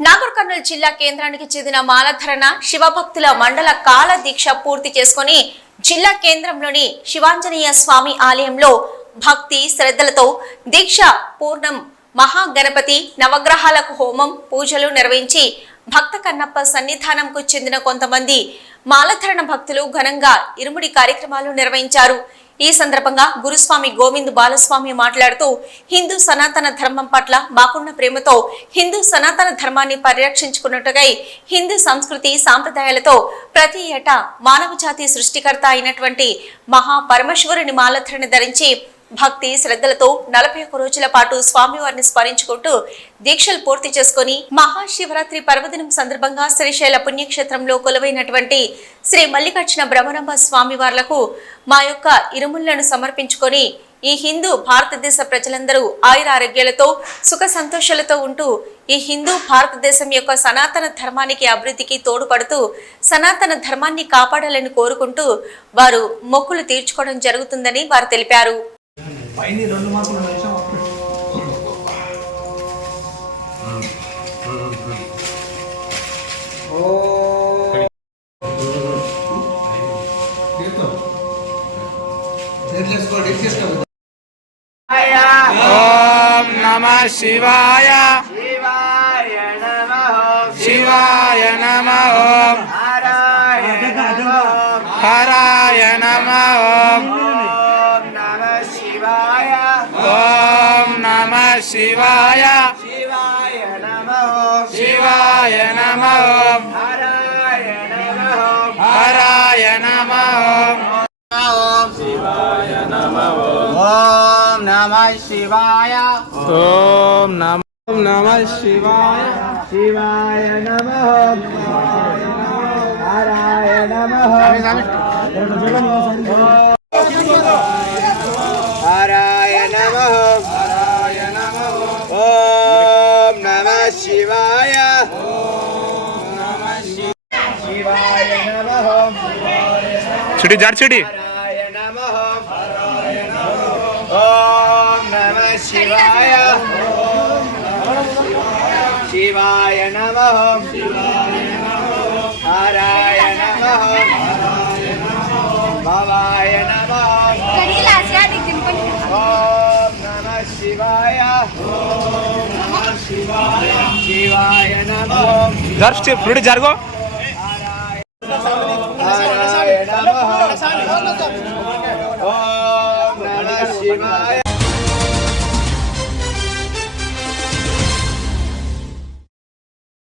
కర్నూలు జిల్లా కేంద్రానికి చెందిన మాలధరణ శివభక్తుల మండల కాల దీక్ష పూర్తి చేసుకుని జిల్లా కేంద్రంలోని శివాంజనేయ స్వామి ఆలయంలో భక్తి శ్రద్ధలతో దీక్ష పూర్ణం మహాగణపతి నవగ్రహాలకు హోమం పూజలు నిర్వహించి భక్త కన్నప్ప సన్నిధానంకు చెందిన కొంతమంది మాలధరణ భక్తులు ఘనంగా ఇరుముడి కార్యక్రమాలు నిర్వహించారు. ఈ సందర్భంగా గురుస్వామి గోవింద్ బాలస్వామి మాట్లాడుతూ హిందూ సనాతన ధర్మం పట్ల మాకున్న ప్రేమతో హిందూ సనాతన ధర్మాన్ని పరిరక్షించుకున్నట్టుగా హిందూ సంస్కృతి సాంప్రదాయాలతో ప్రతి ఏటా మానవ జాతి సృష్టికర్త అయినటువంటి మహా మాలధరణ ధరించి భక్తి శ్రద్ధలతో నలభై ఒక్క రోజుల పాటు స్వామివారిని స్మరించుకుంటూ దీక్షలు పూర్తి చేసుకుని మహాశివరాత్రి పర్వదినం సందర్భంగా శ్రీశైల పుణ్యక్షేత్రంలో కొలువైనటువంటి శ్రీ మల్లికార్జున భ్రమరంభ స్వామివార్లకు మా యొక్క ఇరుములను సమర్పించుకొని ఈ హిందూ భారతదేశ ప్రజలందరూ ఆయుర ఆరోగ్యాలతో సుఖ సంతోషాలతో ఉంటూ ఈ హిందూ భారతదేశం యొక్క సనాతన ధర్మానికి అభివృద్ధికి తోడ్పడుతూ సనాతన ధర్మాన్ని కాపాడాలని కోరుకుంటూ వారు మొక్కులు తీర్చుకోవడం జరుగుతుందని వారు తెలిపారు. పైన రెండు మార్కులు వేసాం ఓం నమ శివాయ. శివాయ నమః శివాయ నమ ఓం. శివాయ. ఓం నమ శివాయ. శివాయ నమః. శివాయ నమ. ఓం హరాయ నమః. హరాయ నమ. ఓం ఓం శివాయ. నమః ఓం నమః. శివాయ ఓం నమ నమ శివాయ. శివాయ నమః హరాయ నమ ఓం నమః శివాయ శివాయ నమః చిడి జడ్ చిడి హరాయ నమః ఓం నమః శివాయ శివాయ నమః హరాయ నమః భవాయ నమః ఓం నమః శివాయ శివాయ నమః జర్ ఫ్రూట్ జరుగు హరాయ నమః ఓం నమః శివాయ